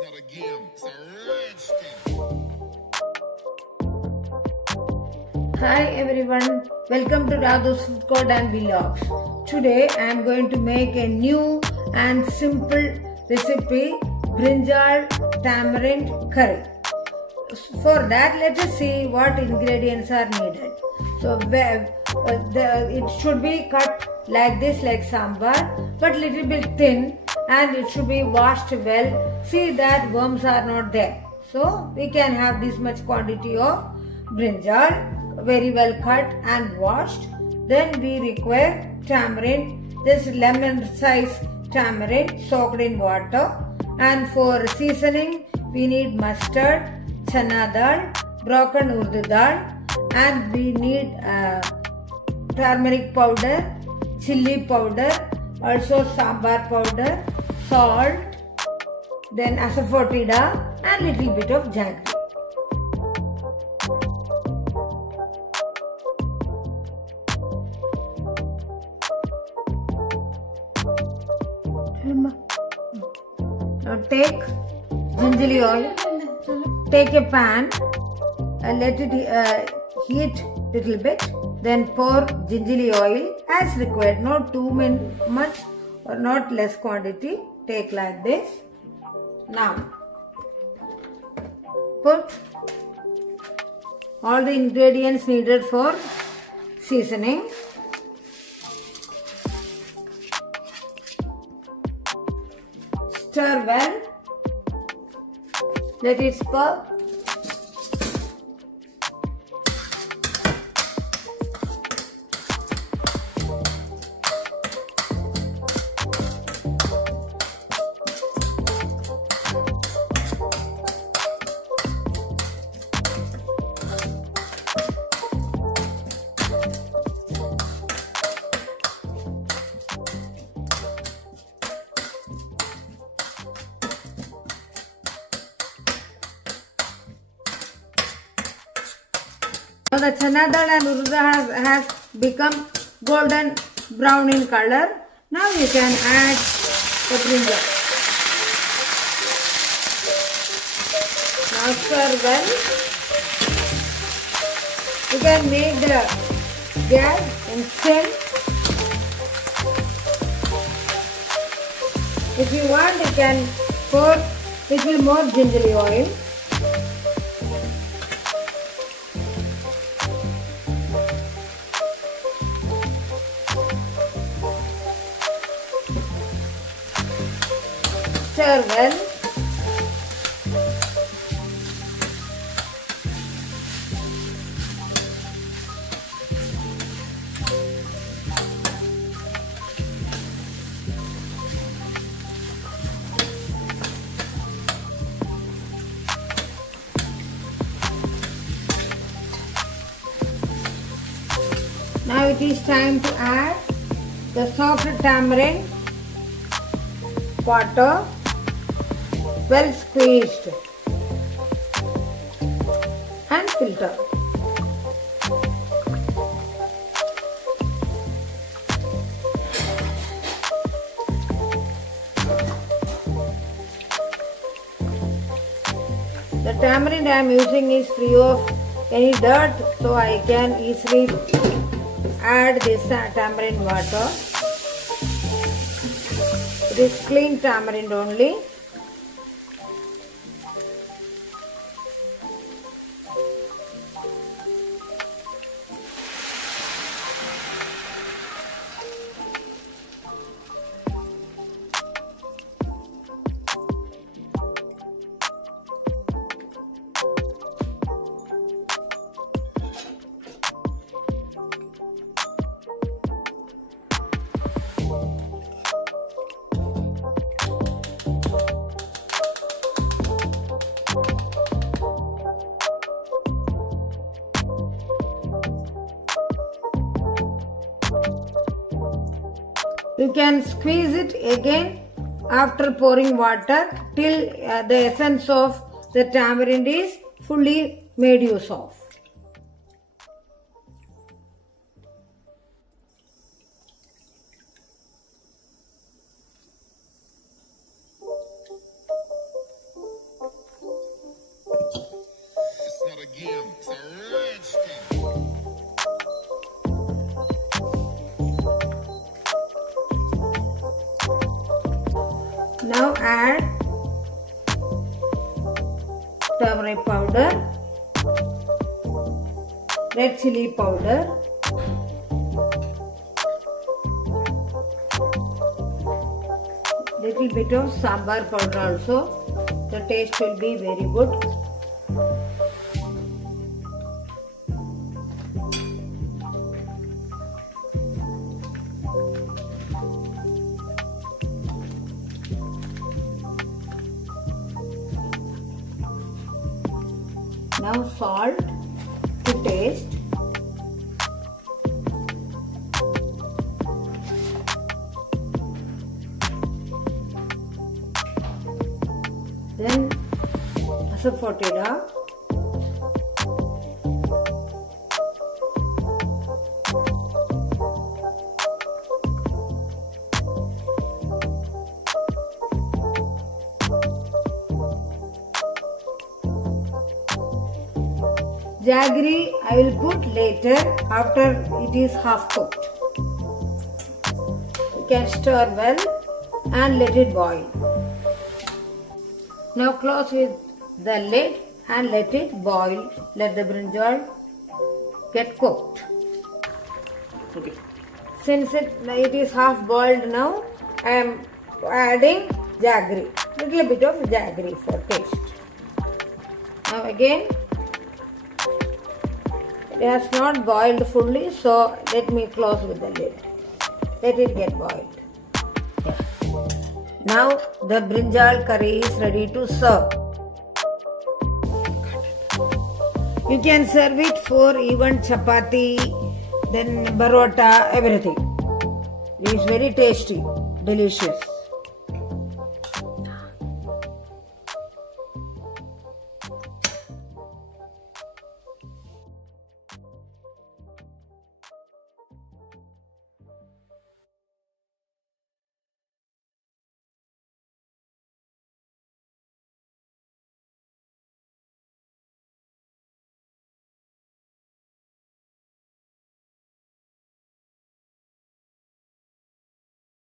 not a game, it's a rich thing. Hi everyone, welcome to Radhu's Food Court and Vlogs. Today I am going to make a new and simple recipe, Brinjal Tamarind curry. For that, let us see what ingredients are needed. So it should be cut like this, like Sambhar, but little bit thin, and it should be washed well. See that worms are not there. So we can have this much quantity of brinjal, very well cut and washed. Then we require tamarind, just lemon size tamarind soaked in water. And for seasoning, we need mustard, Channa daal, broken urad daal, and we need turmeric powder, chilli powder, also Sambhar powder, salt, then Asoefoetida and little bit of Jaggery. Now take Gingelly oil. Take a pan and let it heat little bit. Then pour Gingelly oil as required. Not too much or not less quantity. Take like this. Now put all the ingredients needed for seasoning. Stir well. Let it spur. Now the Channa daal and urad has become golden brown in color. Now you can add the brinjal. Now stir well. You can make the gas in thin. If you want, you can pour little more Gingelly oil. Stir well. Now it is time to add the soaked tamarind water, well squeezed, and filter. The tamarind I am using is free of any dirt, so I can easily add this tamarind water. It is clean tamarind only. You can squeeze it again after pouring water till the essence of the tamarind is fully made use of. Now add turmeric powder, red chilli powder, little bit of Sambhar powder also. The taste will be very good. Now salt to taste. Then Asoefoetida. Jaggery I will put later after it is half cooked. You can stir well and let it boil. Now close with the lid and let it boil. Let the brinjal get cooked. Okay. Since it is half boiled now, I am adding jaggery. Little bit of jaggery for taste. Now again, it has not boiled fully, so let me close with the lid. Let it get boiled. Yeah. Now the brinjal curry is ready to serve. You can serve it for even chapati, then parota, everything. It is very tasty, delicious.